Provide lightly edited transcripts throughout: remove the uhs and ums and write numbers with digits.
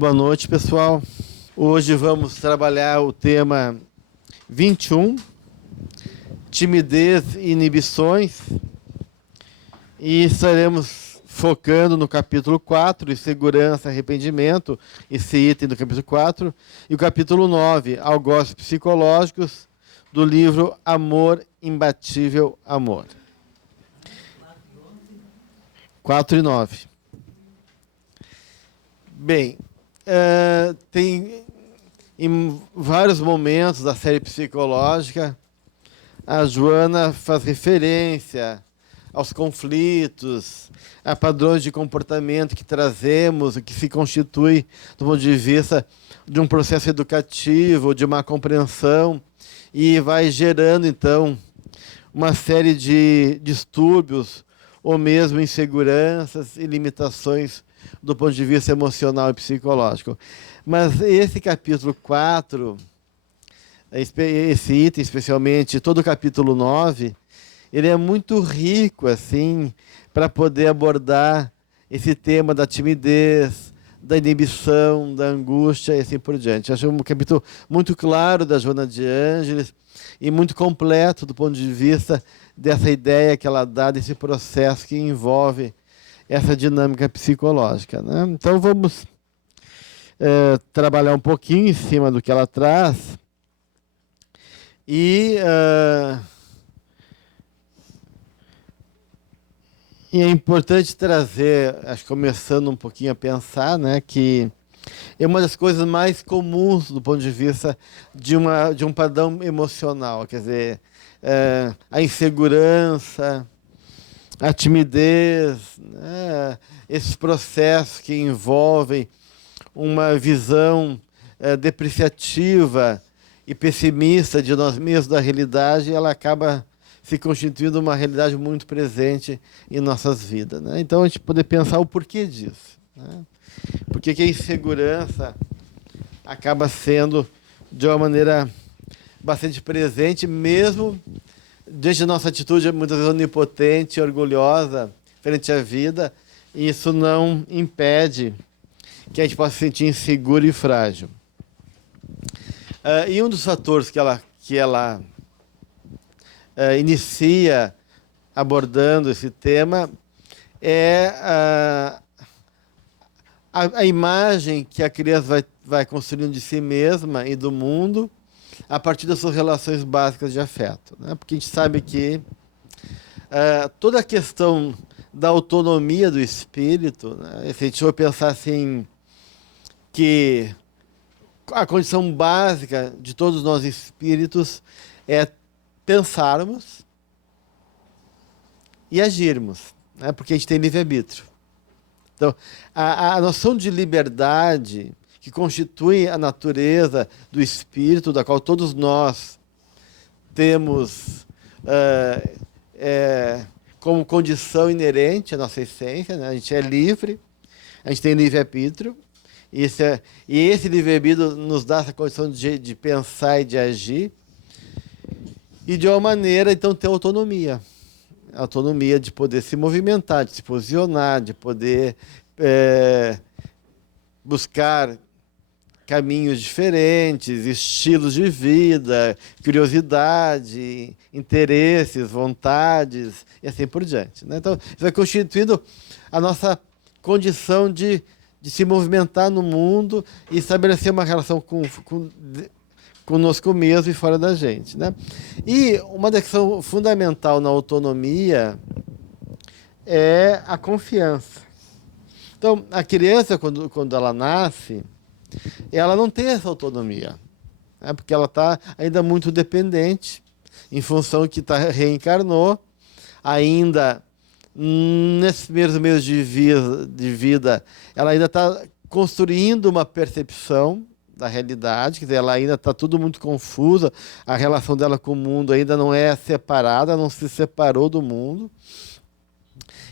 Boa noite, pessoal. Hoje vamos trabalhar o tema 21, timidez e inibições, e estaremos focando no capítulo 4, segurança e arrependimento, esse item do capítulo 4, e o capítulo 9, algozes psicológicos, do livro Amor, Imbatível Amor. 4 e 9. Bem, tem em vários momentos da série psicológica, a Joana faz referência aos conflitos, a padrões de comportamento que trazemos, o que se constitui do ponto de vista de um processo educativo, de uma compreensão, e vai gerando, então, uma série de distúrbios ou mesmo inseguranças e limitações do ponto de vista emocional e psicológico. Mas esse capítulo 4, esse item especialmente, todo o capítulo 9, ele é muito rico assim para poder abordar esse tema da timidez, da inibição, da angústia e assim por diante. Acho um capítulo muito claro da Joana de Ângeles e muito completo do ponto de vista dessa ideia que ela dá desse processo que envolve essa dinâmica psicológica, né? Então vamos trabalhar um pouquinho em cima do que ela traz e é importante trazer, acho que começando um pouquinho a pensar, né, que é uma das coisas mais comuns do ponto de vista de um padrão emocional, quer dizer, a insegurança, a timidez, né, esses processos que envolvem uma visão depreciativa e pessimista de nós mesmos, da realidade, ela acaba se constituindo uma realidade muito presente em nossas vidas, né? Então a gente poder pensar o porquê disso, né? Por que a insegurança acaba sendo de uma maneira bastante presente, mesmo diante da nossa atitude muitas vezes onipotente e orgulhosa frente à vida, e isso não impede que a gente possa se sentir inseguro e frágil. E um dos fatores que ela inicia abordando esse tema é a imagem que a criança vai construindo de si mesma e do mundo a partir das suas relações básicas de afeto, né? Porque a gente sabe que toda a questão da autonomia do espírito, né? Se a gente for pensar assim, que a condição básica de todos nós espíritos é pensarmos e agirmos, né? Porque a gente tem livre-arbítrio. Então, a noção de liberdade que constitui a natureza do espírito, da qual todos nós temos como condição inerente à nossa essência, né? A gente é livre, a gente tem livre-arbítrio, e esse livre-arbítrio nos dá essa condição de pensar e de agir, e de uma maneira, então, ter autonomia. Autonomia de poder se movimentar, de se posicionar, de poder buscar caminhos diferentes, estilos de vida, curiosidade, interesses, vontades, e assim por diante, né? Então, isso vai constituindo a nossa condição de se movimentar no mundo e estabelecer uma relação conosco mesmo e fora da gente, né? E uma questão fundamental na autonomia é a confiança. Então, a criança, quando ela nasce, ela não tem essa autonomia, né? Porque ela está ainda muito dependente, em função que reencarnou, ainda nesses primeiros meses de vida, ela ainda está construindo uma percepção da realidade, quer dizer, ela ainda está tudo muito confusa, a relação dela com o mundo ainda não é separada, não se separou do mundo,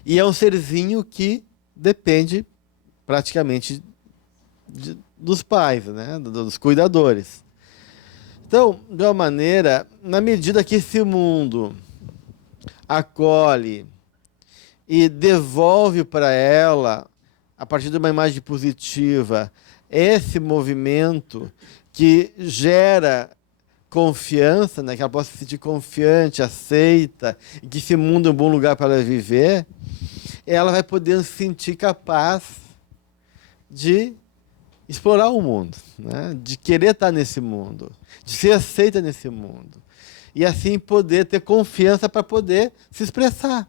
e é um serzinho que depende praticamente dos pais, né? Dos cuidadores. Então, de uma maneira, na medida que esse mundo acolhe e devolve para ela, a partir de uma imagem positiva, esse movimento que gera confiança, né, que ela possa se sentir confiante, aceita, e que esse mundo é um bom lugar para ela viver, ela vai poder se sentir capaz de explorar o mundo, né, de querer estar nesse mundo, de ser aceita nesse mundo. E assim poder ter confiança para poder se expressar.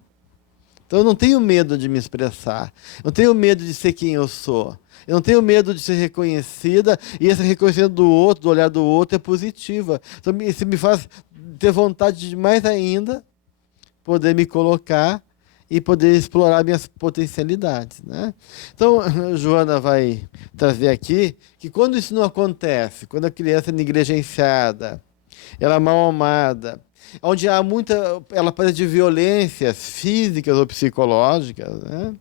Então eu não tenho medo de me expressar, eu não tenho medo de ser quem eu sou. Eu não tenho medo de ser reconhecida, e esse reconhecimento do outro, do olhar do outro, é positiva. Então, isso me faz ter vontade de mais ainda poder me colocar e poder explorar minhas potencialidades, né? Então, a Joana vai trazer aqui que quando isso não acontece, quando a criança é negligenciada, ela é mal amada, onde há muita, ela pode de violências físicas ou psicológicas, né?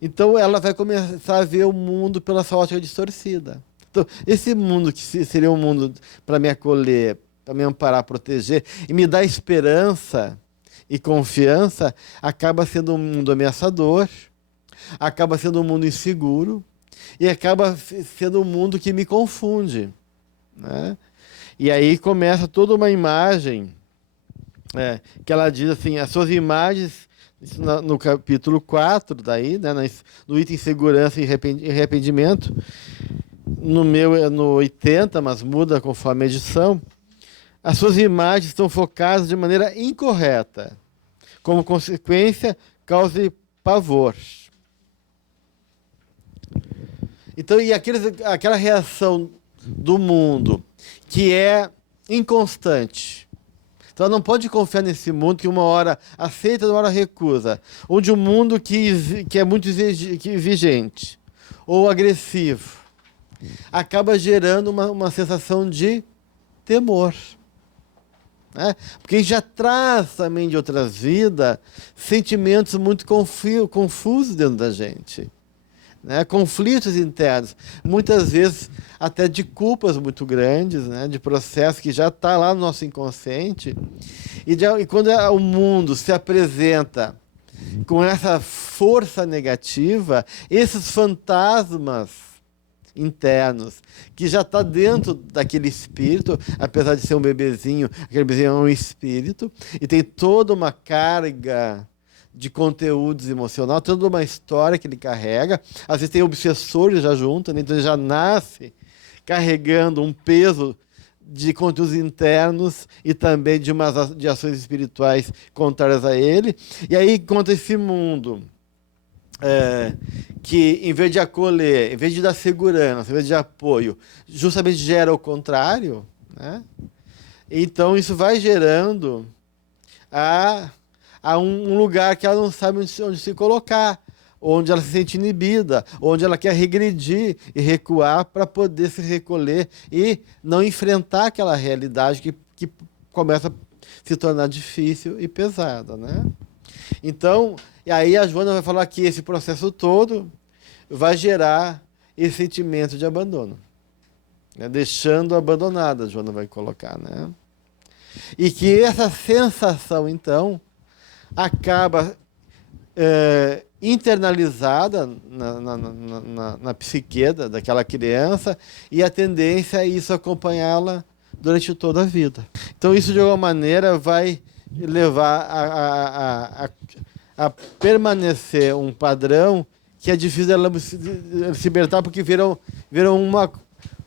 Então ela vai começar a ver o mundo pela sua ótica distorcida. Então, esse mundo que seria um mundo para me acolher, para me amparar, proteger e me dar esperança e confiança, acaba sendo um mundo ameaçador, acaba sendo um mundo inseguro e acaba sendo um mundo que me confunde, né? E aí começa toda uma imagem que ela diz assim, as suas imagens, isso no capítulo 4, daí, né, no item segurança e arrependimento, no meu é no 80, mas muda conforme a edição, as suas imagens estão focadas de maneira incorreta, como consequência, cause pavor. Então, e aquela reação do mundo que é inconstante. Então, ela não pode confiar nesse mundo que uma hora aceita e uma hora recusa. Onde o mundo que é muito exigente ou agressivo acaba gerando uma sensação de temor. Né? Porque a gente já traz também de outras vidas sentimentos muito confusos dentro da gente. Né, conflitos internos, muitas vezes até de culpas muito grandes, né, de processos que já está lá no nosso inconsciente, e quando o mundo se apresenta com essa força negativa, esses fantasmas internos, que já está dentro daquele espírito, apesar de ser um bebezinho, aquele bebezinho é um espírito, e tem toda uma carga de conteúdos emocional, toda uma história que ele carrega. Às vezes tem obsessores já junto, né? Então ele já nasce carregando um peso de conteúdos internos e também de ações espirituais contrárias a ele. E aí, contra esse mundo que, em vez de acolher, em vez de dar segurança, em vez de apoio, justamente gera o contrário, né? Então isso vai gerando a um lugar que ela não sabe onde se colocar, onde ela se sente inibida, onde ela quer regredir e recuar para poder se recolher e não enfrentar aquela realidade que começa a se tornar difícil e pesada, né? Então, e aí a Joana vai falar que esse processo todo vai gerar esse sentimento de abandono, né? Deixando abandonada, a Joana vai colocar, né? E que essa sensação, então, acaba internalizada na psique daquela criança, e a tendência é isso acompanhá-la durante toda a vida. Então isso, de alguma maneira, vai levar a permanecer um padrão que é difícil dela se libertar, porque viram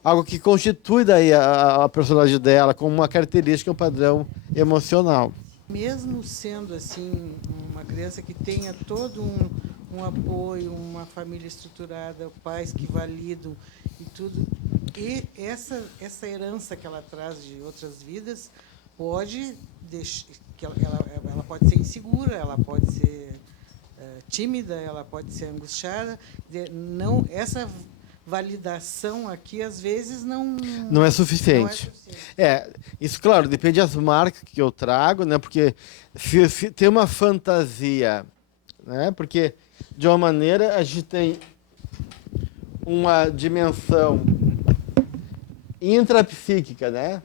algo que constitui daí a personalidade dela como uma característica, um padrão emocional. Mesmo sendo assim uma criança que tenha todo um apoio, uma família estruturada, pais que validam e tudo, e essa herança que ela traz de outras vidas pode deixar, que ela pode ser insegura, ela pode ser tímida, ela pode ser angustiada, não, essa validação aqui às vezes não é suficiente. Isso, claro, depende das marcas que eu trago, né? Porque se tem uma fantasia, né? Porque de uma maneira a gente tem uma dimensão intrapsíquica, né?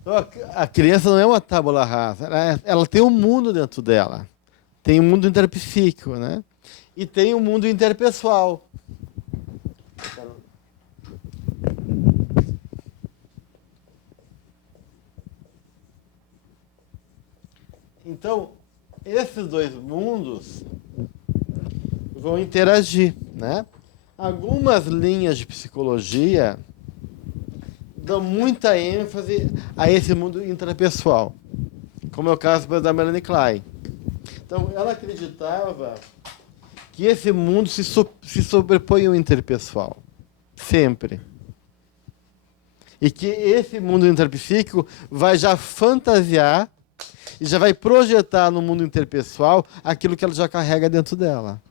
Então, a criança não é uma tábula rasa, ela tem um mundo dentro dela. Tem um mundo intrapsíquico, né? e tem o mundo interpessoal. Então, esses dois mundos vão interagir, né? Algumas linhas de psicologia dão muita ênfase a esse mundo intrapessoal, como é o caso da Melanie Klein. Então, ela acreditava que esse mundo se sobrepõe ao interpessoal, sempre. E que esse mundo interpsíquico vai já fantasiar e já vai projetar no mundo interpessoal aquilo que ela já carrega dentro dela.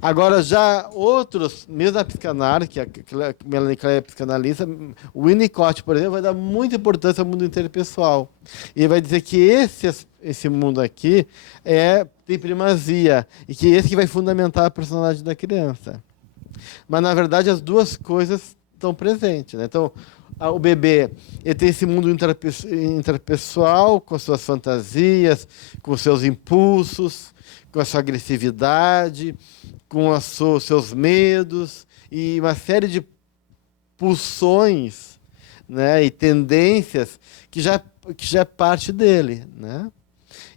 Agora, já outros, mesmo a psicanálise, que a Melanie Klein é psicanalista, o Winnicott, por exemplo, vai dar muita importância ao mundo interpessoal. E vai dizer que esse mundo aqui tem primazia, e que esse que vai fundamentar a personalidade da criança. Mas, na verdade, as duas coisas estão presentes, né? Então, o bebê ele tem esse mundo interpessoal, com suas fantasias, com seus impulsos, com a sua agressividade, com os seus medos e uma série de pulsões, né, e tendências que já é parte dele, né?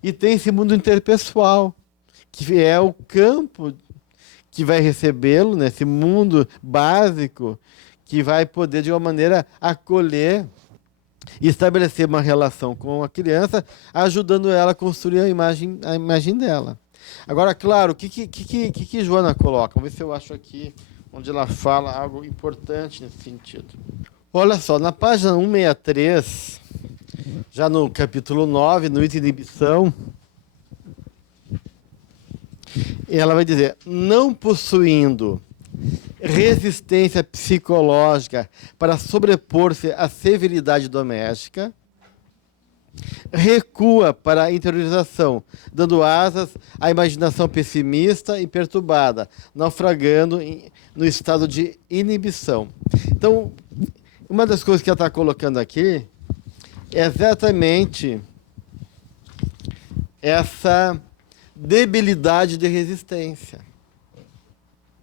E tem esse mundo interpessoal, que é o campo que vai recebê-lo, né, esse mundo básico, que vai poder, de uma maneira, acolher e estabelecer uma relação com a criança, ajudando ela a construir a imagem dela. Agora, claro, o que Joana coloca? Vamos ver se eu acho aqui onde ela fala algo importante nesse sentido. Olha só, na página 163, já no capítulo 9, no item de inibição, ela vai dizer: não possuindo resistência psicológica para sobrepor-se à severidade doméstica, recua para a interiorização, dando asas à imaginação pessimista e perturbada, naufragando no estado de inibição. Então, uma das coisas que ela está colocando aqui é exatamente essa debilidade de resistência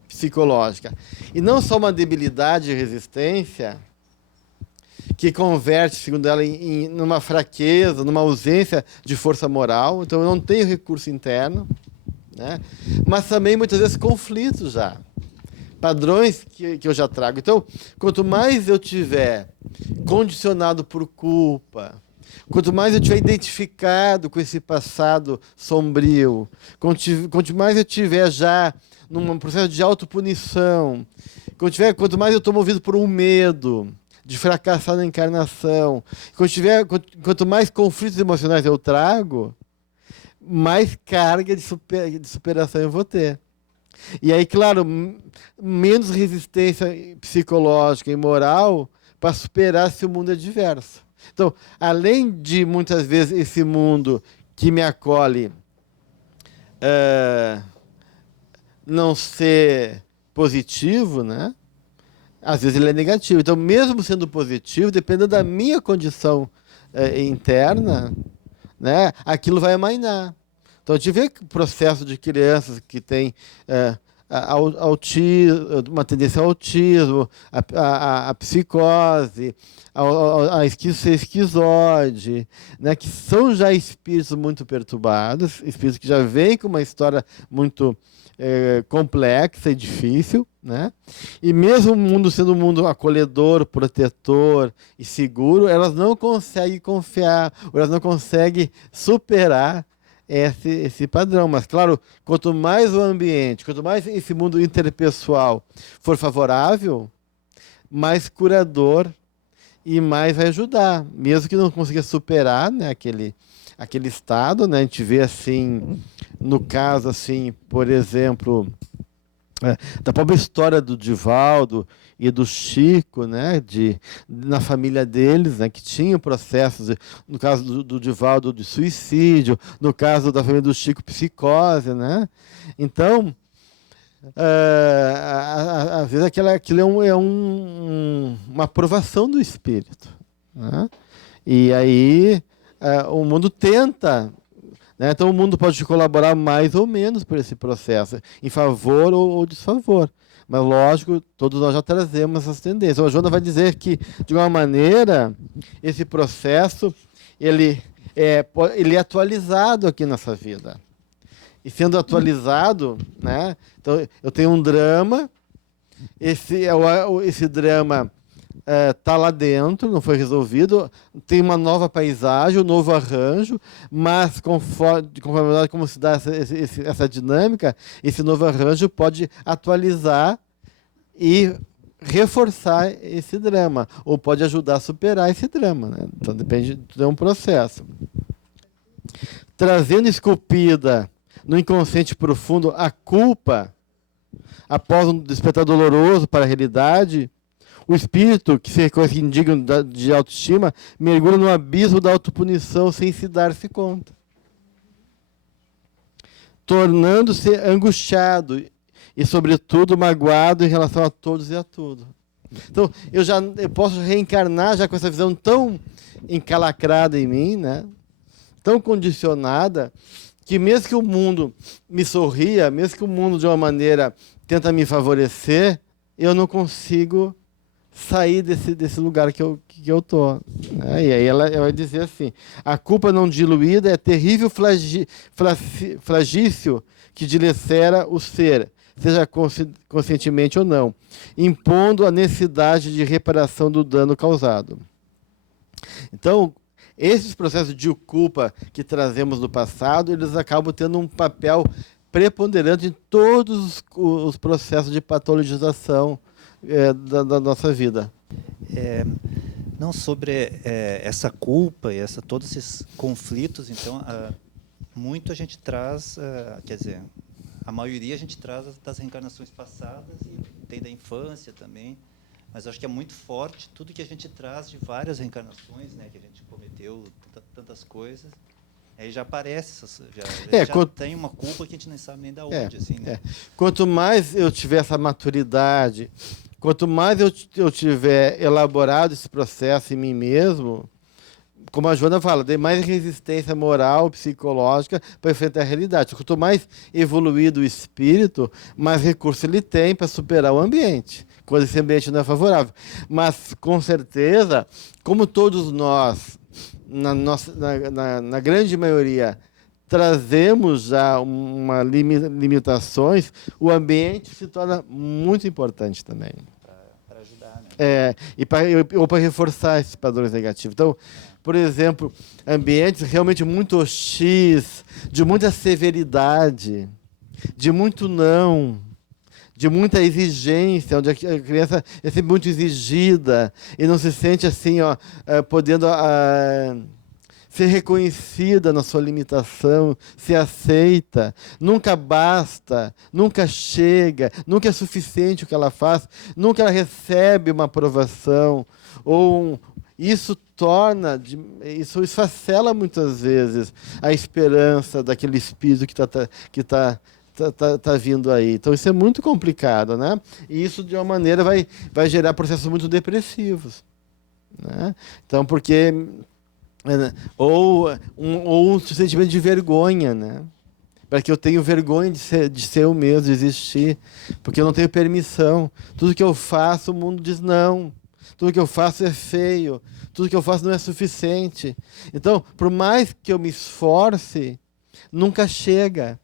psicológica. E não só uma debilidade de resistência que converte, segundo ela, numa fraqueza, numa ausência de força moral. Então, eu não tenho recurso interno, né? Mas também, muitas vezes, conflitos já. Padrões que eu já trago. Então, quanto mais eu tiver condicionado por culpa, quanto mais eu tiver identificado com esse passado sombrio, quanto mais eu tiver já num processo de autopunição, quanto mais eu estou movido por um medo de fracassar na encarnação, quanto mais conflitos emocionais eu trago, mais carga de superação eu vou ter. E aí, claro, menos resistência psicológica e moral para superar se o mundo é diverso. Então, além de, muitas vezes, esse mundo que me acolhe não ser positivo, né? Às vezes ele é negativo. Então, mesmo sendo positivo, dependendo da minha condição interna, né, aquilo vai amainar. Então, a gente vê processo de crianças que têm uma tendência ao autismo, a psicose, a esquizoide, né, que são já espíritos muito perturbados, espíritos que já vêm com uma história muito complexa e difícil, né? E mesmo o mundo sendo um mundo acolhedor, protetor e seguro, elas não conseguem confiar, ou elas não conseguem superar esse padrão. Mas, claro, quanto mais o ambiente, quanto mais esse mundo interpessoal for favorável, mais curador e mais vai ajudar. Mesmo que não consiga superar, né, aquele estado, né? A gente vê assim, no caso, assim, por exemplo, da própria história do Divaldo e do Chico, né, na família deles, né, que tinham processos, no caso do Divaldo, de suicídio, no caso da família do Chico, psicose, né? Então, às vezes aquilo é uma aprovação do espírito, né? E aí o mundo tenta, né? Então, o mundo pode colaborar mais ou menos por esse processo, em favor ou desfavor. Mas, lógico, todos nós já trazemos essas tendências. A Joana vai dizer que, de uma maneira, esse processo ele é atualizado aqui nessa vida. E sendo atualizado, né? Então, eu tenho um drama, esse drama está lá dentro, não foi resolvido, tem uma nova paisagem, um novo arranjo, mas conforme como se dá essa dinâmica, esse novo arranjo pode atualizar e reforçar esse drama, ou pode ajudar a superar esse drama, né? Então depende, tudo é um processo. Trazendo esculpida no inconsciente profundo a culpa, após um despertar doloroso para a realidade, o espírito, que se reconhece indigno de autoestima, mergulha no abismo da autopunição sem se dar-se conta, tornando-se angustiado e, sobretudo, magoado em relação a todos e a tudo. Então, eu posso reencarnar já com essa visão tão encalacrada em mim, né? Tão condicionada, que mesmo que o mundo me sorria, mesmo que o mundo, de uma maneira, tenta me favorecer, eu não consigo sair desse lugar que eu estou. Né? E aí ela vai dizer assim, a culpa não diluída é terrível flagício que dilacera o ser, seja conscientemente ou não, impondo a necessidade de reparação do dano causado. Então, esses processos de culpa que trazemos do passado, eles acabam tendo um papel preponderante em todos os processos de patologização da nossa vida. Não sobre essa culpa e todos esses conflitos, então, muito a gente traz, quer dizer, a maioria a gente traz das reencarnações passadas e tem da infância também, mas acho que é muito forte tudo que a gente traz de várias reencarnações, né, que a gente cometeu tantas coisas. Aí já aparece, já tem uma culpa que a gente nem sabe nem da onde. Assim, né? Quanto mais eu tiver essa maturidade, quanto mais eu tiver elaborado esse processo em mim mesmo, como a Joana fala, tem mais resistência moral, psicológica para enfrentar a realidade. Quanto mais evoluído o espírito, mais recurso ele tem para superar o ambiente, quando esse ambiente não é favorável. Mas, com certeza, como todos nós, na grande maioria, trazemos já limitações, o ambiente se torna muito importante também. Para ajudar, né? Ou para reforçar esses padrões negativos. Então, por exemplo, ambientes realmente muito hostis, de muita severidade, de muito não, de muita exigência, onde a criança é sempre muito exigida e não se sente assim, podendo ser reconhecida na sua limitação, se aceita, nunca basta, nunca chega, nunca é suficiente o que ela faz, nunca ela recebe uma aprovação, isso esfacela muitas vezes a esperança daquele espírito que está vindo aí. Então isso é muito complicado, né? E isso, de uma maneira, vai gerar processos muito depressivos, né? Então, porque ou um sentimento de vergonha, né? Para que eu tenho vergonha de ser eu mesmo, de existir, porque eu não tenho permissão. Tudo que eu faço, o mundo diz não. Tudo que eu faço é feio. Tudo que eu faço não é suficiente. Então, por mais que eu me esforce, nunca chega.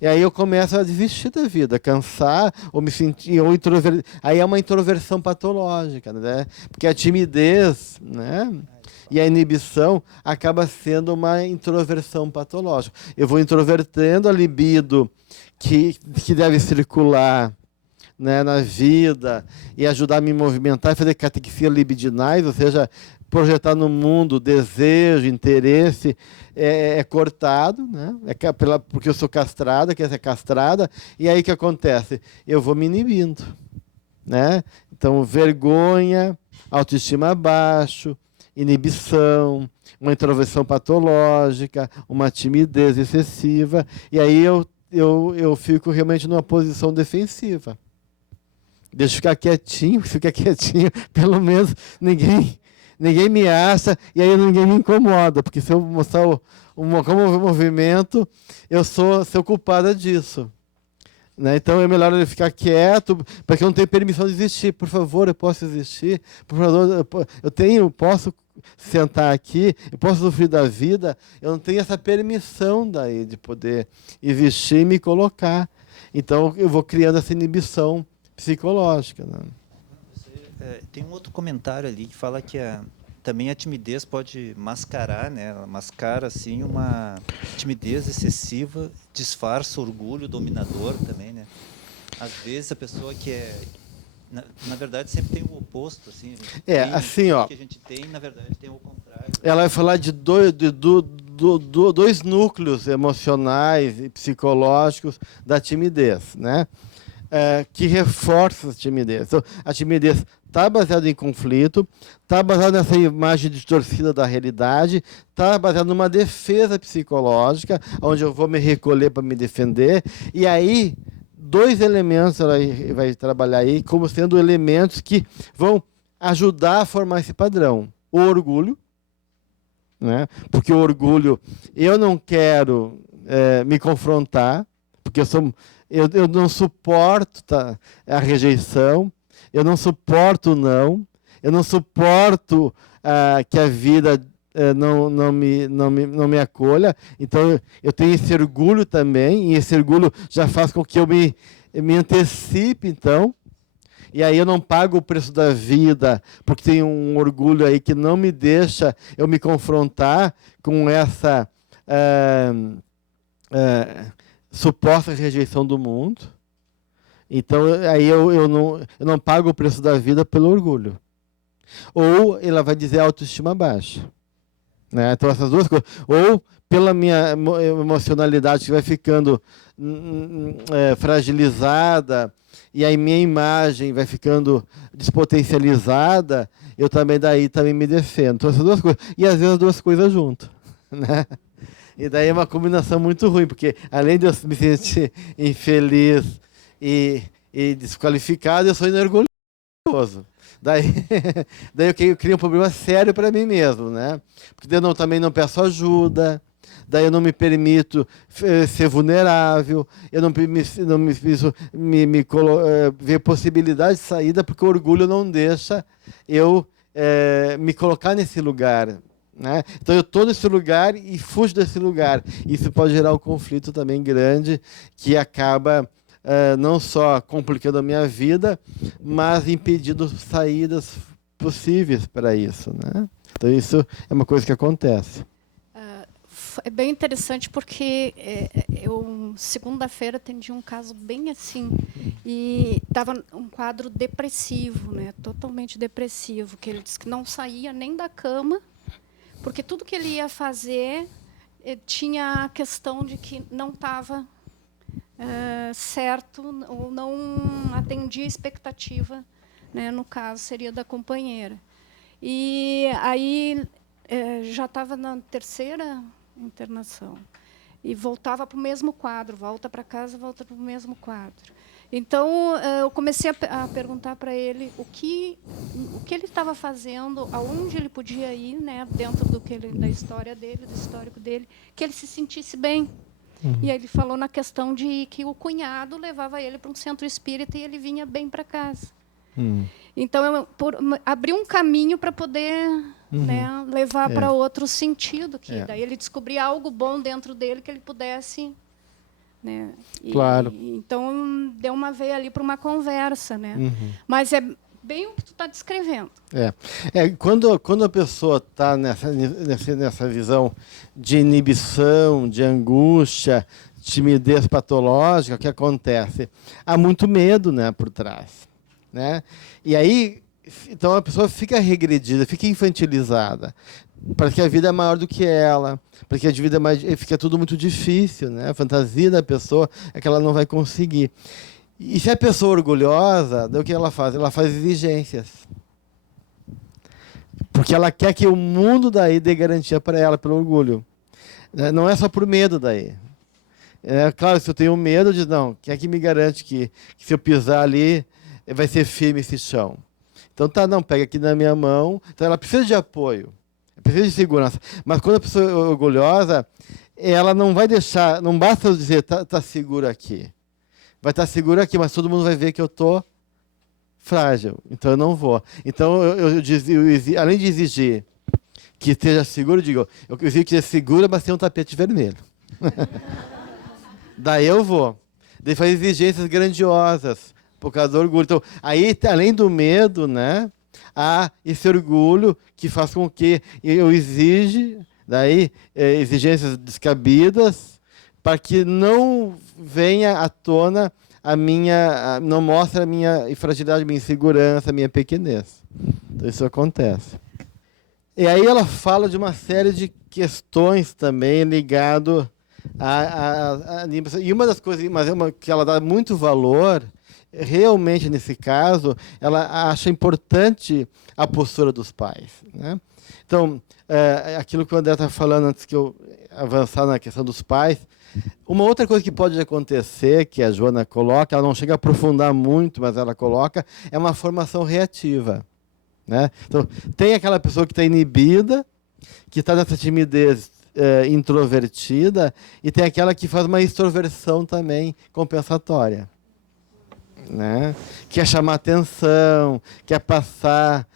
E aí eu começo a desistir da vida, cansar, ou me sentir, ou introverter. Aí é uma introversão patológica, né? Porque a timidez, né? E a inibição acaba sendo uma introversão patológica. Eu vou introvertendo a libido que deve circular, né, na vida e ajudar a me movimentar e fazer catequesia libidinais, ou seja, projetar no mundo desejo, interesse, é cortado, né? Porque eu sou castrada, quer ser castrada, e aí o que acontece? Eu vou me inibindo, né? Então, vergonha, autoestima baixo, inibição, uma introversão patológica, uma timidez excessiva, e aí eu fico realmente numa posição defensiva. Deixa eu ficar quietinho, pelo menos ninguém ninguém me acha e aí ninguém me incomoda, porque se eu mostrar como movimento, eu sou culpada disso. Né? Então é melhor ele ficar quieto, porque eu não tenho permissão de existir. Por favor, eu posso existir? Por favor, eu posso sentar aqui, eu posso sofrer da vida, eu não tenho essa permissão daí de poder existir e me colocar. Então eu vou criando essa inibição psicológica. Né? Tem um outro comentário ali que fala que também a timidez pode mascarar, né? Ela mascara assim uma timidez excessiva, disfarça orgulho dominador também, né? Às vezes a pessoa que na verdade sempre tem o oposto, assim. Assim, ó. O que a gente tem, na verdade, tem o contrário. Ela vai falar de dois núcleos emocionais e psicológicos da timidez, né? Que reforça a timidez. Então, a timidez está baseada em conflito, está baseada nessa imagem distorcida da realidade, está baseada numa defesa psicológica, onde eu vou me recolher para me defender. E aí, dois elementos ela vai trabalhar aí como sendo elementos que vão ajudar a formar esse padrão. O orgulho, né? Porque o orgulho, eu não quero me confrontar, porque eu não suporto a rejeição, eu não suporto o não, eu não suporto que a vida não me acolha. Então eu tenho esse orgulho também, e esse orgulho já faz com que eu me antecipe, então. E aí eu não pago o preço da vida, porque tem um orgulho aí que não me deixa eu me confrontar com essa suposta rejeição do mundo. Então, aí eu não pago o preço da vida pelo orgulho. Ou ela vai dizer autoestima baixa. Né? Então, essas duas coisas. Ou pela minha emocionalidade que vai ficando fragilizada, e aí minha imagem vai ficando despotencializada, eu também me defendo. Então, essas duas coisas. E às vezes as duas coisas juntas. Né? E daí é uma combinação muito ruim, porque além de eu me sentir infeliz e desqualificado, eu sou inorgulhoso. Daí eu crio um problema sério para mim mesmo, né? Porque eu também não peço ajuda, daí eu não me permito ser vulnerável, eu não me ver possibilidade de saída, porque o orgulho não deixa eu me colocar nesse lugar. Né? Então eu estou nesse lugar e fujo desse lugar. Isso pode gerar um conflito também grande, que acaba não só complicando a minha vida, mas impedindo saídas possíveis para isso. Né? Então isso é uma coisa que acontece. É bem interessante porque eu, segunda-feira, atendi um caso bem assim, e estava um quadro depressivo, né? Totalmente depressivo, que ele disse que não saía nem da cama, porque tudo que ele ia fazer tinha a questão de que não estava certo ou não atendia a expectativa, né? No caso, seria da companheira. E aí já estava na terceira internação e voltava para o mesmo quadro, volta para casa, volta para o mesmo quadro. Então eu comecei a perguntar para ele o que ele estava fazendo, aonde ele podia ir, né, dentro da história dele, do histórico dele, que ele se sentisse bem. E aí ele falou na questão de que o cunhado levava ele para um centro espírita e ele vinha bem para casa. Então eu abri um caminho para poder né, levar para outro sentido, que daí ele descobria algo bom dentro dele que ele pudesse, né? Claro. Então deu uma veia ali para uma conversa, né? Mas é bem o que tu está descrevendo. Quando a pessoa está nessa visão de inibição, de angústia, timidez patológica, o que acontece? Há muito medo, né, por trás. Né? E aí, então a pessoa fica regredida, fica infantilizada. Parece que a vida é maior do que ela, porque a vida fica tudo muito difícil, né? A fantasia da pessoa é que ela não vai conseguir. E se a pessoa é orgulhosa, daí o que ela faz? Ela faz exigências. Porque ela quer que o mundo daí dê garantia para ela, pelo orgulho. Não é só por medo daí. Claro, se eu tenho medo, quem é que me garante que se eu pisar ali vai ser firme esse chão? Então tá, não, pega aqui na minha mão. Então ela precisa de apoio, precisa de segurança. Mas quando a pessoa é orgulhosa, ela não vai deixar, não basta eu dizer, tá seguro aqui. Vai estar seguro aqui, mas todo mundo vai ver que eu estou frágil, então eu não vou. Então, além de exigir que esteja seguro, eu exijo que esteja segura, mas tem um tapete vermelho. Daí eu vou. Daí faz exigências grandiosas, por causa do orgulho. Então, aí, além do medo, né, há esse orgulho que faz com que eu exigências descabidas, para que não venha à tona não mostre a minha fragilidade, a minha insegurança, a minha pequenez. Então isso acontece. E aí ela fala de uma série de questões também ligado à inibição. E uma das coisas, que ela dá muito valor, realmente nesse caso, ela acha importante a postura dos pais, né? Então, aquilo que o André está falando antes que eu avançar na questão dos pais, uma outra coisa que pode acontecer, que a Joana coloca, ela não chega a aprofundar muito, mas ela coloca, é uma formação reativa, né? Então, tem aquela pessoa que está inibida, que está nessa timidez introvertida, e tem aquela que faz uma extroversão também compensatória, né? Quer chamar atenção, quer passar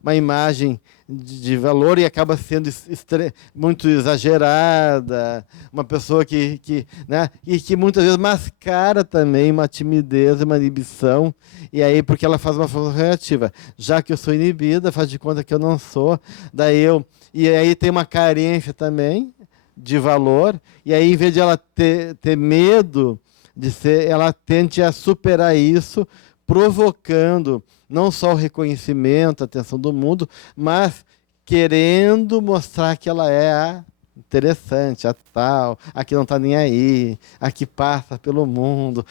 uma imagem de valor e acaba sendo muito exagerada, uma pessoa né, e que muitas vezes mascara também uma timidez, uma inibição, e aí porque ela faz uma forma reativa. Já que eu sou inibida, faz de conta que eu não sou, e aí tem uma carência também de valor, e aí em vez de ela ter medo de ser, ela tende a superar isso, provocando não só o reconhecimento, a atenção do mundo, mas querendo mostrar que ela é a interessante, a tal, a que não está nem aí, a que passa pelo mundo,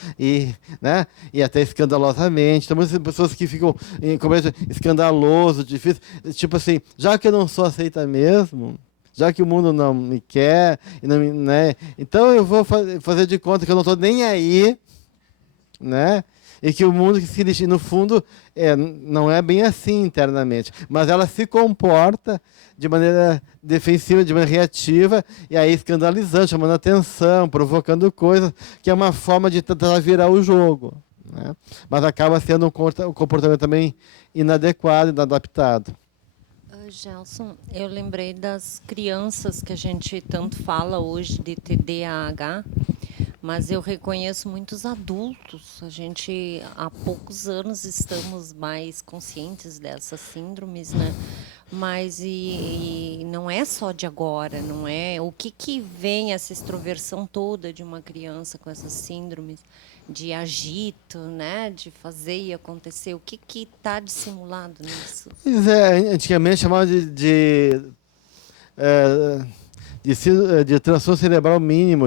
né? E até escandalosamente. Tem muitas pessoas que ficam em começo escandaloso, difícil, tipo assim, já que eu não sou aceita mesmo, já que o mundo não me quer, e não né? Então eu vou fazer de conta que eu não estou nem aí, né? E que o mundo que se lixa, no fundo, não é bem assim internamente, mas ela se comporta de maneira defensiva, de maneira reativa, e aí escandalizando, chamando atenção, provocando coisas, que é uma forma de tentar virar o jogo, né? Mas acaba sendo um comportamento também inadequado, inadaptado. Gelson, eu lembrei das crianças que a gente tanto fala hoje de TDAH, mas eu reconheço muitos adultos. A gente, há poucos anos, estamos mais conscientes dessas síndromes, né? Mas e não é só de agora, não é? O que vem essa extroversão toda de uma criança com essas síndromes? De agito, né? De fazer e acontecer. O que está dissimulado nisso? Pois antigamente chamava de transtorno cerebral mínimo,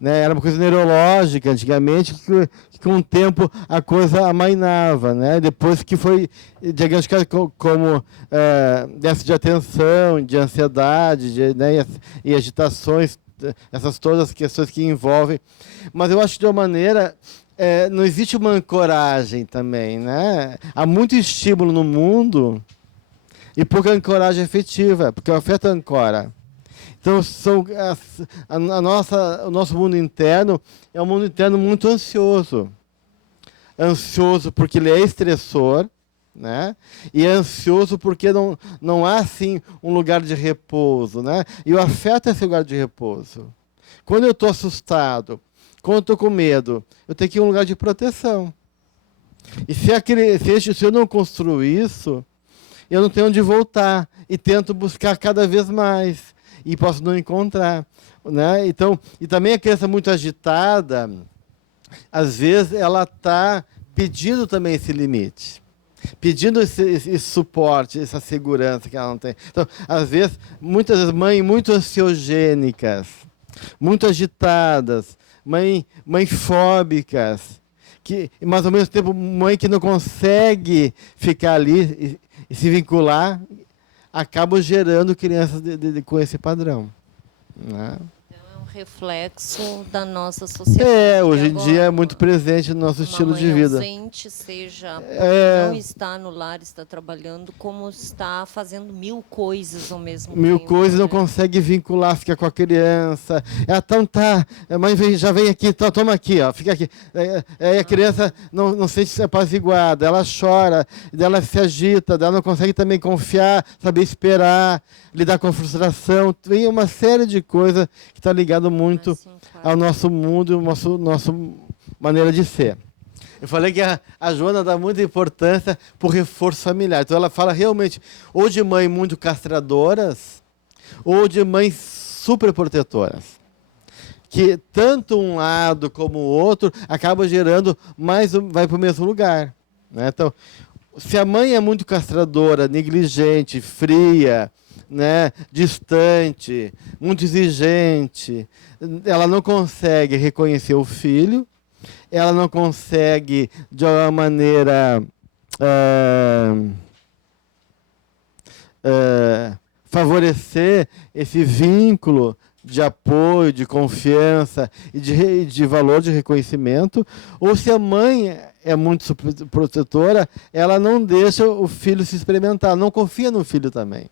né, era uma coisa neurológica antigamente, que com o tempo a coisa amainava, né? Depois que foi diagnosticado como déficit de atenção, de ansiedade, né, e agitações, essas todas as questões que envolvem. Mas eu acho que de uma maneira não existe uma ancoragem também, né? Há muito estímulo no mundo e pouca ancoragem efetiva, porque o afeto ancora. Então, o nosso mundo interno é um mundo interno muito ansioso. Ansioso porque ele é estressor, né? E é ansioso porque não há, assim, um lugar de repouso, né? E o afeto é esse lugar de repouso. Quando eu estou assustado, quando eu estou com medo, eu tenho que ir a um lugar de proteção. E se eu não construo isso, eu não tenho onde voltar. E tento buscar cada vez mais. E posso não encontrar, né? Então, e também a criança muito agitada, às vezes ela está pedindo também esse limite, pedindo esse suporte, essa segurança que ela não tem. Então, às vezes, muitas vezes, mães muito ansiogênicas, muito agitadas, mães fóbicas, mas ao mesmo tempo mãe que não consegue ficar ali e se vincular, acabam gerando crianças com esse padrão, né? Então, é um reflexo da nossa sociedade. Hoje em agora, dia é muito presente no nosso estilo de vida. Ausente, seja não está no lar, está trabalhando, como está fazendo 1000 coisas ao mesmo tempo. 1000 coisas, não né? consegue vincular, fica com a criança. Então tá, a mãe já vem aqui, toma aqui, ó, fica aqui. A criança não sente apaziguada, ela chora, ela se agita, ela não consegue também confiar, saber esperar, lidar com a frustração. Tem uma série de coisas que está ligado muito Assim, claro. ao nosso mundo, nossa maneira de ser. Eu falei que a Joana dá muita importância para o reforço familiar. Então ela fala realmente ou de mães muito castradoras ou de mães super protetoras. Que tanto um lado como o outro acaba gerando vai para o mesmo lugar. Né? Então, se a mãe é muito castradora, negligente, fria, né, distante, muito exigente, ela não consegue reconhecer o filho, ela não consegue, de alguma maneira, favorecer esse vínculo de apoio, de confiança e de valor de reconhecimento, ou se a mãe é muito protetora, ela não deixa o filho se experimentar, não confia no filho também.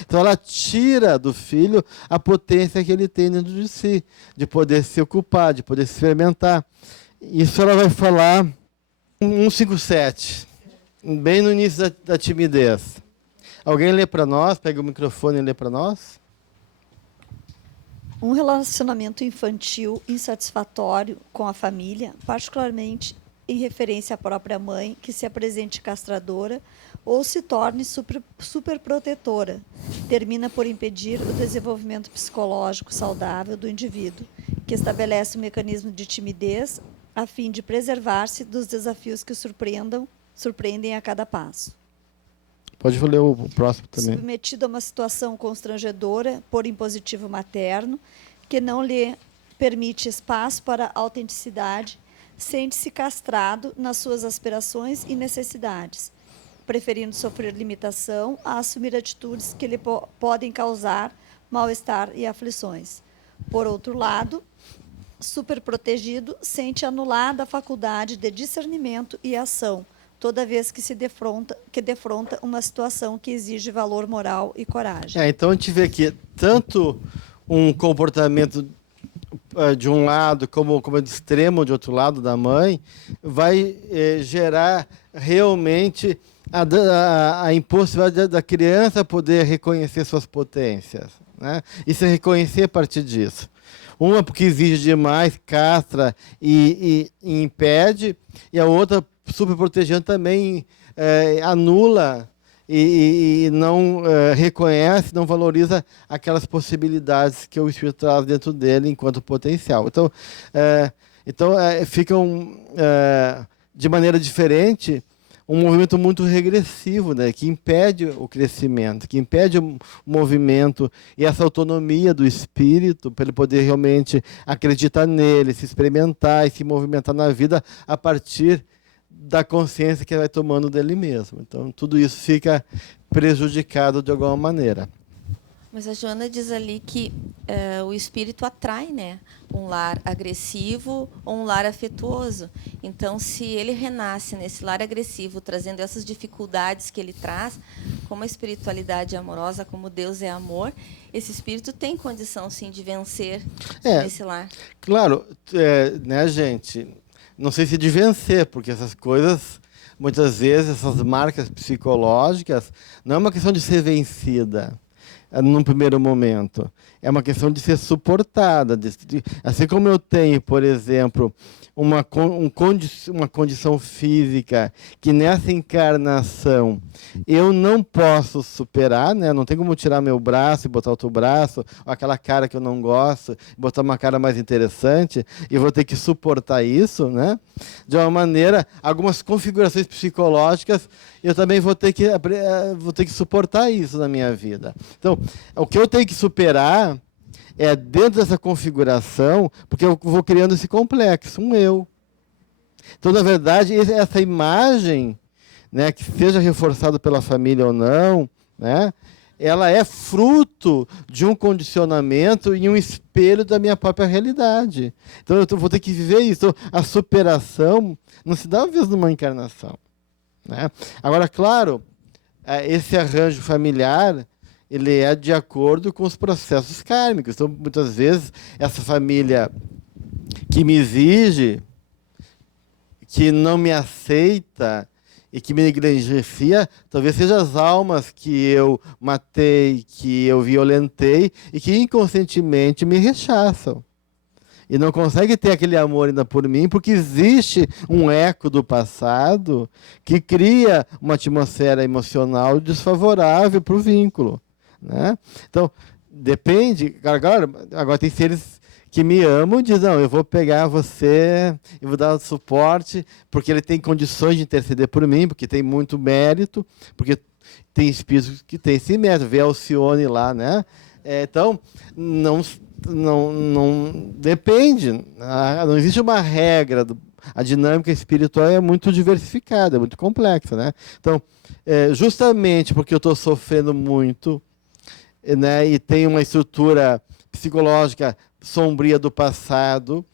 Então ela tira do filho a potência que ele tem dentro de si, de poder se ocupar, de poder se experimentar. Isso ela vai falar 157, bem no início da timidez. Alguém lê para nós, pega o microfone e lê para nós. Um relacionamento infantil insatisfatório com a família, particularmente em referência à própria mãe, que se apresente castradora ou se torne superprotetora, termina por impedir o desenvolvimento psicológico saudável do indivíduo, que estabelece um mecanismo de timidez a fim de preservar-se dos desafios que surpreendem a cada passo. Pode ler o próximo também. Submetido a uma situação constrangedora por impositivo materno, que não lhe permite espaço para a autenticidade, sente-se castrado nas suas aspirações e necessidades, preferindo sofrer limitação a assumir atitudes que lhe podem causar mal-estar e aflições. Por outro lado, superprotegido sente anulada a faculdade de discernimento e ação, toda vez que defronta uma situação que exige valor moral e coragem. Então a gente vê que tanto um comportamento de um lado como de extremo de outro lado da mãe vai gerar realmente a impossibilidade da criança poder reconhecer suas potências, né? E se reconhecer a partir disso. Uma porque exige demais, castra e impede, e a outra super protegendo também anula e não reconhece, não valoriza aquelas possibilidades que o Espírito traz dentro dele enquanto potencial. Então ficam de maneira diferente um movimento muito regressivo, né, que impede o crescimento, que impede o movimento e essa autonomia do espírito para ele poder realmente acreditar nele, se experimentar e se movimentar na vida a partir da consciência que ele vai tomando dele mesmo. Então, tudo isso fica prejudicado de alguma maneira. Mas a Joana diz ali que o espírito atrai, né, um lar agressivo ou um lar afetuoso. Então, se ele renasce nesse lar agressivo, trazendo essas dificuldades que ele traz, como a espiritualidade é amorosa, como Deus é amor, esse espírito tem condição, sim, de vencer nesse lar. Claro, né, gente? Não sei se de vencer, porque essas coisas, muitas vezes, essas marcas psicológicas, não é uma questão de ser vencida num primeiro momento. É uma questão de ser suportada. Assim como eu tenho, por exemplo, uma condição física que nessa encarnação eu não posso superar, né? Não tem como tirar meu braço e botar outro braço, ou aquela cara que eu não gosto, botar uma cara mais interessante, e vou ter que suportar isso, né? De uma maneira, algumas configurações psicológicas, eu também vou ter que suportar isso na minha vida. Então, o que eu tenho que superar é dentro dessa configuração, porque eu vou criando esse complexo, um eu. Então, na verdade, essa imagem, né, que seja reforçada pela família ou não, né, ela é fruto de um condicionamento e um espelho da minha própria realidade. Então, eu vou ter que viver isso. Então, a superação não se dá uma vez numa encarnação, né? Agora, claro, esse arranjo familiar, ele é de acordo com os processos kármicos. Então, muitas vezes, essa família que me exige, que não me aceita e que me negligencia, talvez sejam as almas que eu matei, que eu violentei e que inconscientemente me rechaçam. E não conseguem ter aquele amor ainda por mim, porque existe um eco do passado que cria uma atmosfera emocional desfavorável para o vínculo, né? Então, depende. Agora tem seres que me amam e dizem, não, eu vou pegar você, eu vou dar suporte, porque ele tem condições de interceder por mim, porque tem muito mérito, porque tem espíritos que têm esse mérito. Vê Alcione lá, né? Então, não depende. Não existe uma regra. A dinâmica espiritual é muito diversificada, é muito complexa, né? Então, justamente porque eu estou sofrendo muito, né, e tenho uma estrutura psicológica sombria do passado,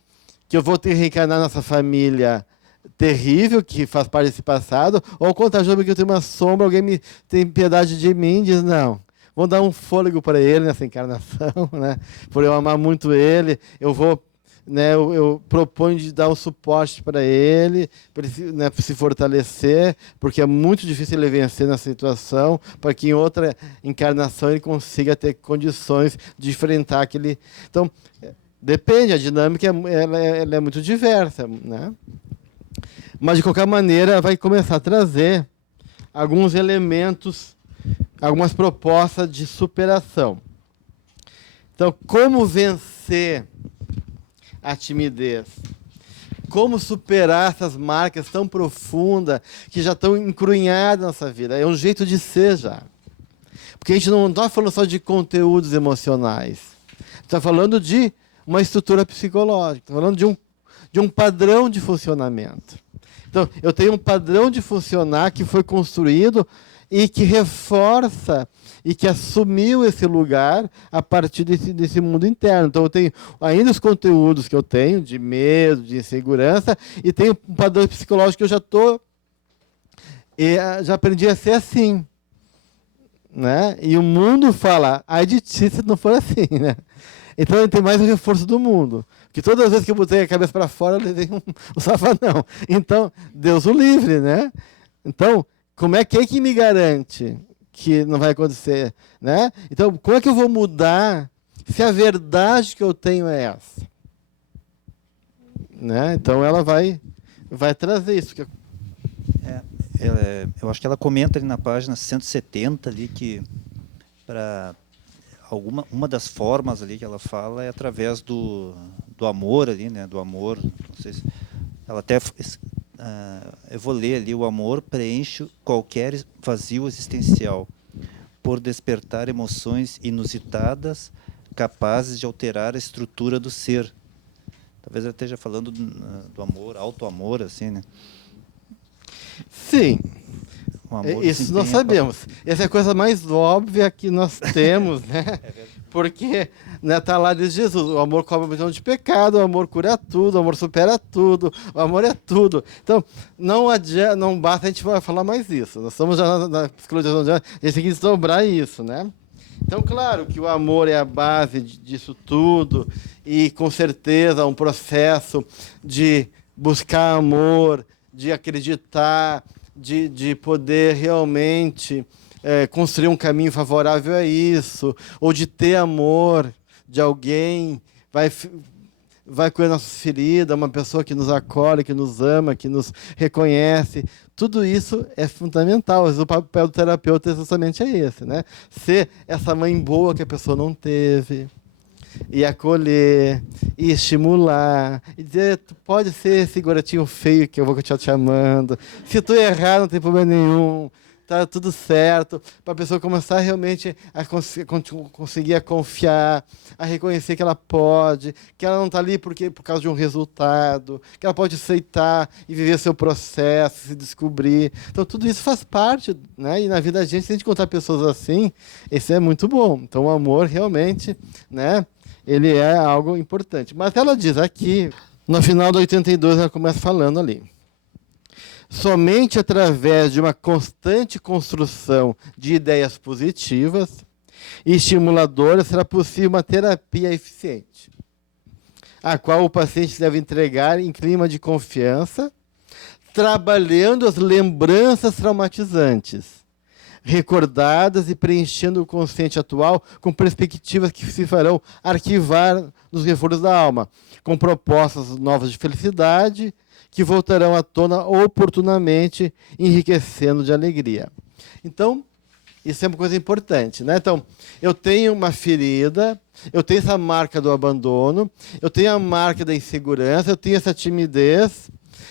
que eu vou ter que reencarnar nessa família terrível que faz parte desse passado, ou ao contrário, porque eu tenho uma sombra, alguém tem piedade de mim e diz, não, vou dar um fôlego para ele nessa encarnação, né? Por eu amar muito ele, eu vou, né, eu proponho de dar um suporte para ele né, se fortalecer, porque é muito difícil ele vencer nessa situação, para que em outra encarnação ele consiga ter condições de enfrentar aquele... Então, depende, a dinâmica ela é muito diversa, né? Mas, de qualquer maneira, vai começar a trazer alguns elementos, algumas propostas de superação. Então, como vencer a timidez? Como superar essas marcas tão profundas que já estão encrunhadas na nossa vida? É um jeito de ser já. Porque a gente não está falando só de conteúdos emocionais. Está falando de uma estrutura psicológica. Está falando de um padrão de funcionamento. Então, eu tenho um padrão de funcionar que foi construído e que reforça e que assumiu esse lugar a partir desse mundo interno. Então, eu tenho ainda os conteúdos que eu tenho, de medo, de insegurança, e tenho um padrão psicológico que eu já aprendi a ser assim, né? E o mundo fala, ai de ti se não for assim, né? Então, tem mais o reforço do mundo. Que todas as vezes que eu botei a cabeça para fora, eu levei um safanão. Então, Deus o livre, né? Então, como é que me garante que não vai acontecer, né? Então, como é que eu vou mudar se a verdade que eu tenho é essa? Né? Então, ela vai trazer isso. Eu acho que ela comenta ali na página 170 ali que para uma das formas ali que ela fala é através do amor ali, né? Do amor, não sei se ela até eu vou ler ali: o amor preenche qualquer vazio existencial por despertar emoções inusitadas capazes de alterar a estrutura do ser. Talvez ela esteja falando do amor, auto-amor, assim, né? Sim. Isso nós sabemos. Essa é a coisa mais óbvia que nós temos, né? Porque está lá desde Jesus. O amor cobre a multidão de pecado, o amor cura tudo, o amor supera tudo, o amor é tudo. Então, não basta a gente falar mais isso. Nós estamos já na psicologia, a gente tem que desdobrar isso, né? Então, claro que o amor é a base disso tudo e, com certeza, um processo de buscar amor, de acreditar, de poder realmente construir um caminho favorável a isso, ou de ter amor de alguém, vai curar nossas feridas, uma pessoa que nos acolhe, que nos ama, que nos reconhece. Tudo isso é fundamental. Às vezes, o papel do terapeuta é justamente esse, né? Ser essa mãe boa que a pessoa não teve, e acolher, e estimular, e dizer, tu pode ser esse garotinho feio que eu vou continuar te amando. Se tu errar, não tem problema nenhum. tá tudo certo, para a pessoa começar realmente a conseguir a confiar, a reconhecer que ela pode, que ela não está ali por causa de um resultado, que ela pode aceitar e viver seu processo, se descobrir. Então, tudo isso faz parte, né? E na vida da gente, se a gente encontrar pessoas assim, isso é muito bom. Então, o amor realmente, né? Ele é algo importante. Mas ela diz aqui, no final do 82, ela começa falando ali. Somente através de uma constante construção de ideias positivas e estimuladoras será possível uma terapia eficiente, a qual o paciente deve entregar em clima de confiança, trabalhando as lembranças traumatizantes, recordadas e preenchendo o consciente atual com perspectivas que se farão arquivar nos reforços da alma, com propostas novas de felicidade que voltarão à tona oportunamente, enriquecendo de alegria. Então, isso é uma coisa importante, né? Então, eu tenho uma ferida, eu tenho essa marca do abandono, eu tenho a marca da insegurança, eu tenho essa timidez,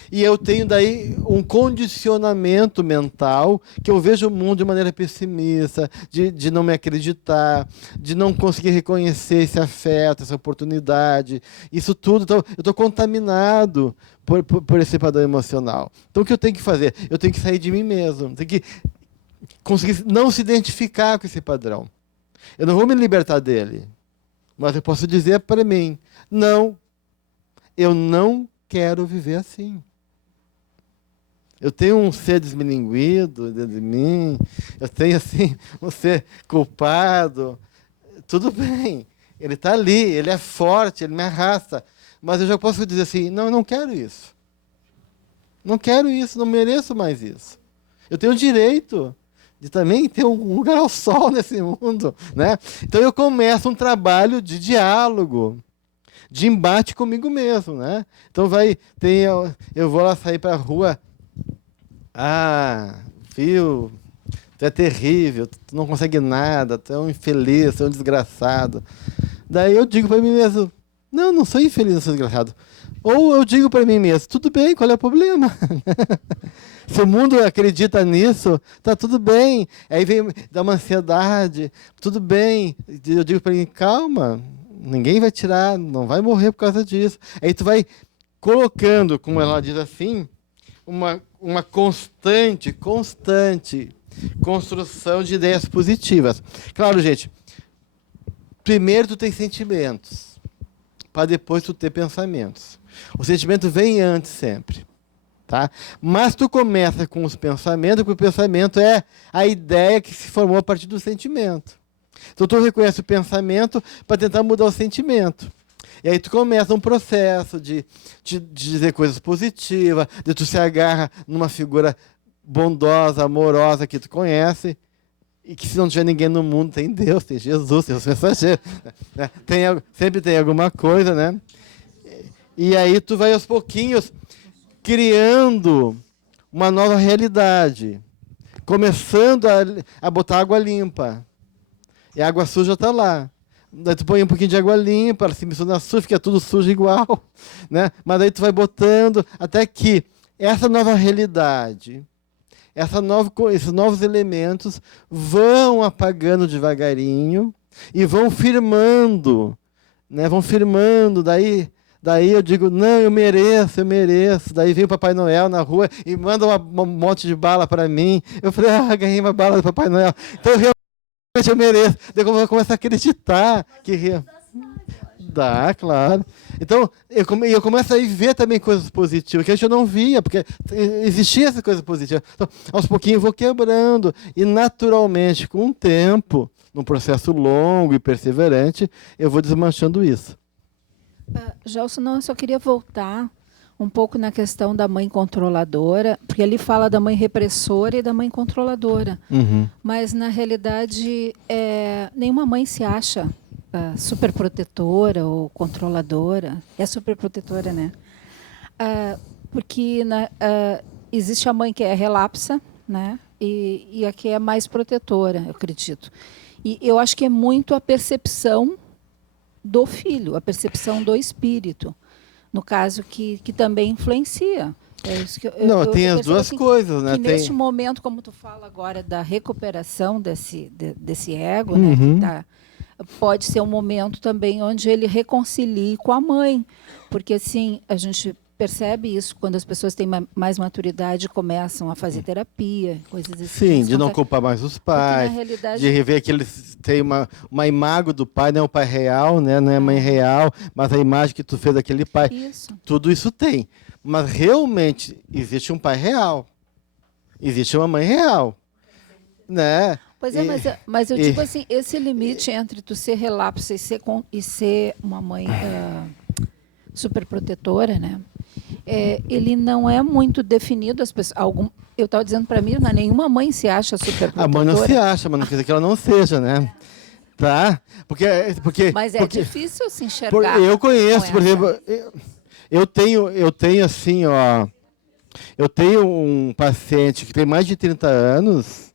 e eu tenho daí um condicionamento mental que eu vejo o mundo de maneira pessimista, de não me acreditar, de não conseguir reconhecer esse afeto, essa oportunidade, isso tudo. Então, eu estou contaminado por esse padrão emocional. Então, o que eu tenho que fazer? Eu tenho que sair de mim mesmo, tenho que conseguir não se identificar com esse padrão. Eu não vou me libertar dele, mas eu posso dizer para mim, não, eu não quero viver assim. Eu tenho um ser desmilinguido dentro de mim, eu tenho assim, um ser culpado. Tudo bem, ele está ali, ele é forte, ele me arrasta. Mas eu já posso dizer assim, não, eu não quero isso. Não quero isso, não mereço mais isso. Eu tenho o direito de também ter um lugar ao sol nesse mundo, né? Então eu começo um trabalho de diálogo, de embate comigo mesmo, né? Então eu vou lá sair para a rua, viu, tu é terrível, tu não consegue nada, tu é um infeliz, tu é um desgraçado. Daí eu digo para mim mesmo, não sou infeliz, não sou desgraçado. Ou eu digo para mim mesmo, tudo bem, qual é o problema? Se o mundo acredita nisso, tá tudo bem. Aí vem dar uma ansiedade, tudo bem. Eu digo para mim, calma, ninguém vai tirar, não vai morrer por causa disso. Aí tu vai colocando, como ela diz assim, uma constante construção de ideias positivas. Claro, gente, primeiro tu tem sentimentos, para depois tu ter pensamentos. O sentimento vem antes sempre. Tá? Mas tu começa com os pensamentos, porque o pensamento é a ideia que se formou a partir do sentimento. Então tu reconhece o pensamento para tentar mudar o sentimento. E aí tu começa um processo de dizer coisas positivas, de tu se agarra numa figura bondosa, amorosa que tu conhece, e que se não tiver ninguém no mundo, tem Deus, tem Jesus, tem os mensageiros. Né? Sempre tem alguma coisa, né? E aí tu vai aos pouquinhos criando uma nova realidade, começando a botar água limpa. E a água suja está lá. Daí tu põe um pouquinho de água limpa, ela se mistura na suja, fica tudo sujo igual. Né? Mas daí tu vai botando até que essa nova realidade, esses novos elementos vão apagando devagarinho e vão firmando. Né? Vão firmando, Daí eu digo, não, eu mereço. Daí vem o Papai Noel na rua e manda um monte de bala para mim. Eu falei, ganhei uma bala do Papai Noel. Então, realmente eu mereço. Daí eu começo a acreditar que... Dá, claro. Então, eu começo a ver também coisas positivas, que antes eu não via, porque existia essa coisa positiva. Então, aos pouquinhos eu vou quebrando. E, naturalmente, com o tempo, num processo longo e perseverante, eu vou desmanchando isso. Gelson, eu só queria voltar um pouco na questão da mãe controladora, porque ele fala da mãe repressora e da mãe controladora. Uhum. Mas, na realidade, nenhuma mãe se acha superprotetora ou controladora. É superprotetora, né? Porque existe a mãe que é relapsa, né? E a que é mais protetora, eu acredito. E eu acho que é muito a percepção do filho, a percepção do espírito. no caso, que também influencia. É isso que Não, tem as percebo, duas coisas, né? Que Tem... neste momento, como tu fala agora, da recuperação desse ego, né, que tá, pode ser um momento também onde ele reconcilie com a mãe. Porque, assim, a gente percebe isso quando as pessoas têm mais maturidade e começam a fazer terapia, coisas assim. Sim, de não culpar mais os pais, realidade... de rever que eles têm uma imagem do pai, não é o pai real, né? Não é a mãe real, mas a imagem que tu fez daquele pai. Isso. Tudo isso tem. Mas realmente existe um pai real. Existe uma mãe real. Né? Pois é, mas eu digo assim, esse limite entre tu ser relapso e ser uma mãe super protetora, né? Ele não é muito definido. As pessoas, eu estava dizendo para mim, nenhuma mãe se acha super protetora. A mãe não se acha, mas não quer dizer que ela não seja, né? Tá? Porque mas difícil se enxergar. Eu conheço, por exemplo, eu tenho assim, ó, eu tenho um paciente que tem mais de 30 anos,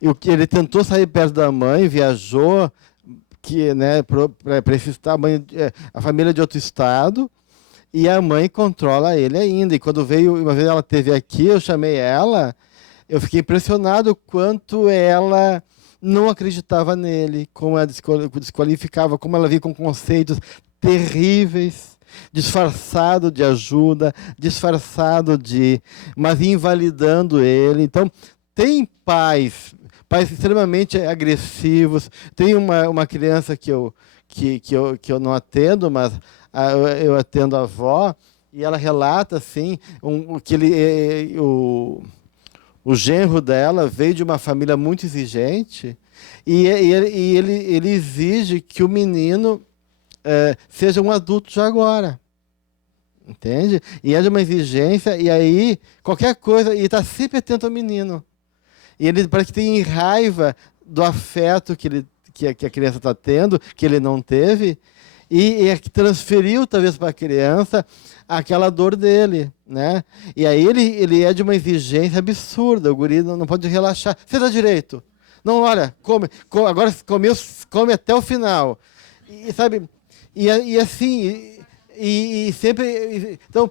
e ele tentou sair perto da mãe, viajou, né, para esse estado, a família de outro estado, e a mãe controla ele ainda. E quando veio, uma vez ela esteve aqui, eu chamei ela, eu fiquei impressionado o quanto ela não acreditava nele, como ela desqualificava, como ela via com conceitos terríveis, disfarçado de ajuda, disfarçado mas invalidando ele. Então, tem pais extremamente agressivos. Tem uma criança que eu não atendo, mas eu atendo a avó, e ela relata assim, que o genro dela veio de uma família muito exigente, e ele exige que o menino seja um adulto já agora. Entende? E é de uma exigência, e aí qualquer coisa, e está sempre atento ao menino. E ele parece que tem raiva do afeto que a criança está tendo, que ele não teve, e transferiu talvez para a criança aquela dor dele, né? E aí ele é de uma exigência absurda. O guri não pode relaxar. Você dá direito. Não, olha, agora come até o final. E sabe? E assim, e sempre. Então,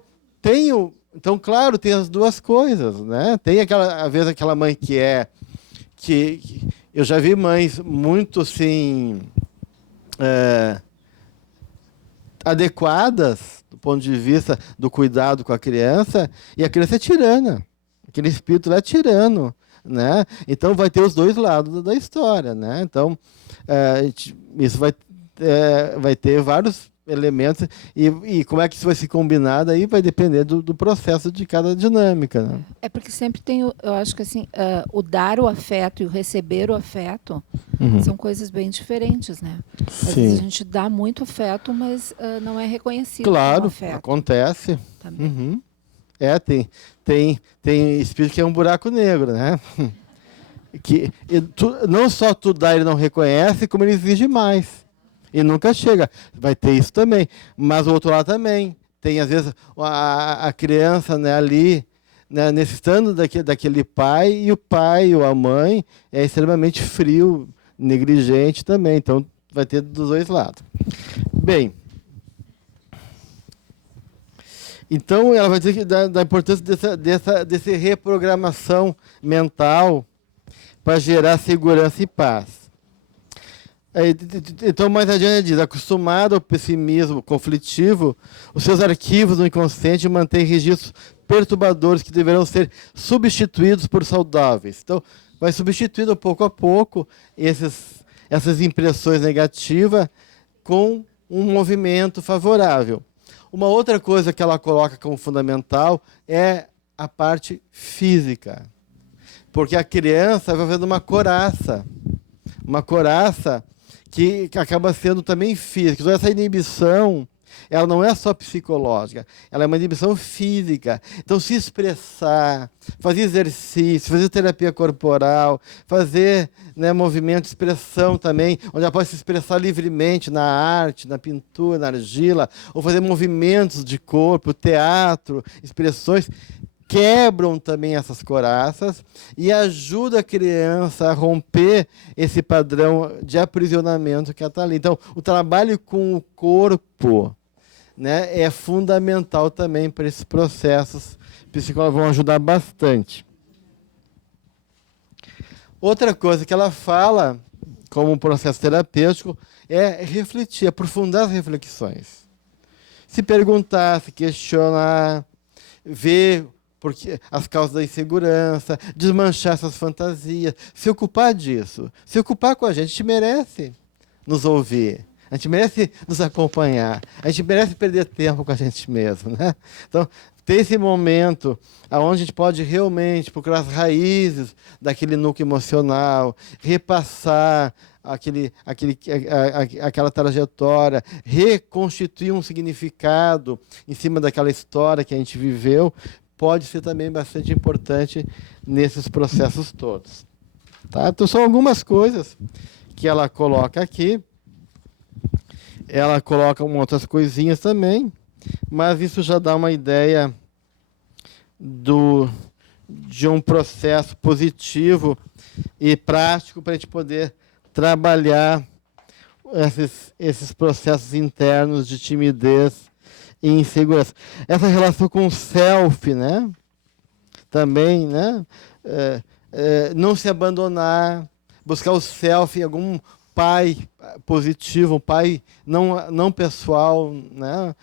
claro, tem as duas coisas, né? Tem às vezes aquela mãe que eu já vi mães muito assim adequadas do ponto de vista do cuidado com a criança, e a criança é tirana. Aquele espírito lá é tirano, né? Então vai ter os dois lados da história, né? Então isso vai ter vários elementos, e como é que isso vai se combinar, daí vai depender do processo de cada dinâmica, né? É porque sempre tem, eu acho que assim, o dar o afeto e o receber o afeto são coisas bem diferentes, né? Às vezes a gente dá muito afeto, mas não é reconhecido como afeto. Acontece. Também. Tem espírito que é um buraco negro, né? Não só tu dá, ele não reconhece, como ele exige mais. E nunca chega. Vai ter isso também. Mas o outro lado também. Tem, às vezes, a criança, né, ali, né, necessitando daquele pai, e o pai ou a mãe é extremamente frio, negligente também. Então, vai ter dos dois lados. Bem, então ela vai dizer que da importância dessa reprogramação mental para gerar segurança e paz. Então, mais adiante diz, acostumado ao pessimismo conflitivo, os seus arquivos no inconsciente mantêm registros perturbadores que deverão ser substituídos por saudáveis. Então, vai substituindo pouco a pouco essas impressões negativas com um movimento favorável. Uma outra coisa que ela coloca como fundamental é a parte física. Porque a criança vai fazendo uma coraça que acaba sendo também física. Então, essa inibição, ela não é só psicológica, ela é uma inibição física. Então, se expressar, fazer exercício, fazer terapia corporal, fazer, né, movimento de expressão também, onde ela pode se expressar livremente na arte, na pintura, na argila, ou fazer movimentos de corpo, teatro, expressões, quebram também essas coraças e ajuda a criança a romper esse padrão de aprisionamento que ela está ali. Então, o trabalho com o corpo, né, é fundamental também para esses processos psicológicos, vão ajudar bastante. Outra coisa que ela fala, como um processo terapêutico, é refletir, aprofundar as reflexões. Se perguntar, se questionar, ver porque as causas da insegurança, desmanchar essas fantasias, se ocupar disso, se ocupar com a gente merece nos ouvir, a gente merece nos acompanhar, a gente merece perder tempo com a gente mesmo, né? Então, ter esse momento onde a gente pode realmente procurar as raízes daquele núcleo emocional, repassar aquela trajetória, reconstituir um significado em cima daquela história que a gente viveu, pode ser também bastante importante nesses processos todos. Tá? Então, são algumas coisas que ela coloca aqui. Ela coloca outras coisinhas também, mas isso já dá uma ideia de um processo positivo e prático para a gente poder trabalhar esses processos internos de timidez e insegurança. Essa relação com o self, né? Também, né? Não se abandonar, buscar o self em algum pai positivo, um pai não pessoal, né?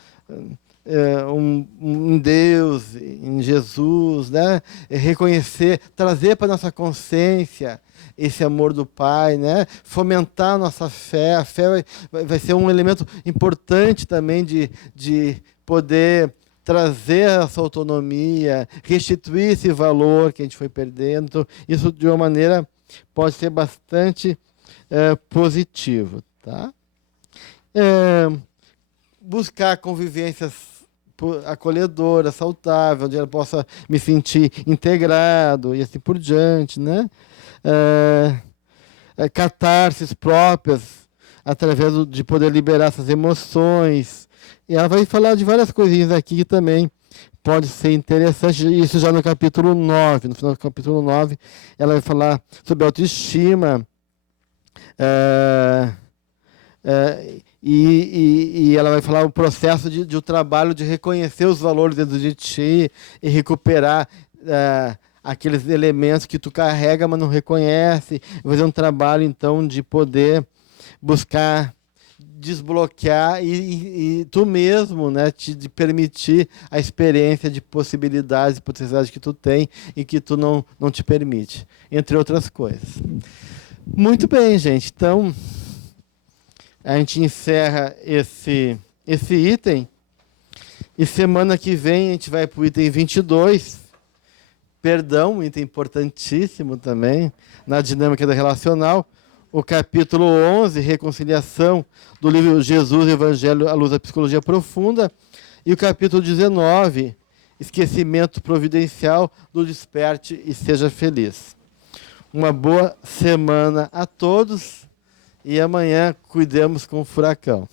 Em Deus, em Jesus, né? Reconhecer, trazer para nossa consciência esse amor do Pai, né? Fomentar a nossa fé. A fé vai ser um elemento importante também de poder trazer essa autonomia, restituir esse valor que a gente foi perdendo. Então, isso, de uma maneira, pode ser bastante positivo. Tá? Buscar convivências acolhedora, saudável, onde ela possa me sentir integrado e assim por diante, né? Catarses próprias, através de poder liberar essas emoções. E ela vai falar de várias coisinhas aqui que também pode ser interessante, isso já no capítulo 9. No final do capítulo 9, ela vai falar sobre autoestima, e ela vai falar o processo de o trabalho de reconhecer os valores dentro de ti e recuperar aqueles elementos que tu carrega, mas não reconhece. Fazer um trabalho, então, de poder buscar desbloquear e tu mesmo, né, de permitir a experiência de possibilidades e potencialidades que tu tem e que tu não te permite, entre outras coisas. Muito bem, gente. Então, a gente encerra esse item e semana que vem a gente vai para o item 22, perdão, um item importantíssimo também na dinâmica da relacional, o capítulo 11, reconciliação, do livro Jesus, Evangelho à Luz da Psicologia Profunda, e o capítulo 19, esquecimento providencial, do Desperte e Seja Feliz. Uma boa semana a todos. E amanhã cuidemos com o furacão.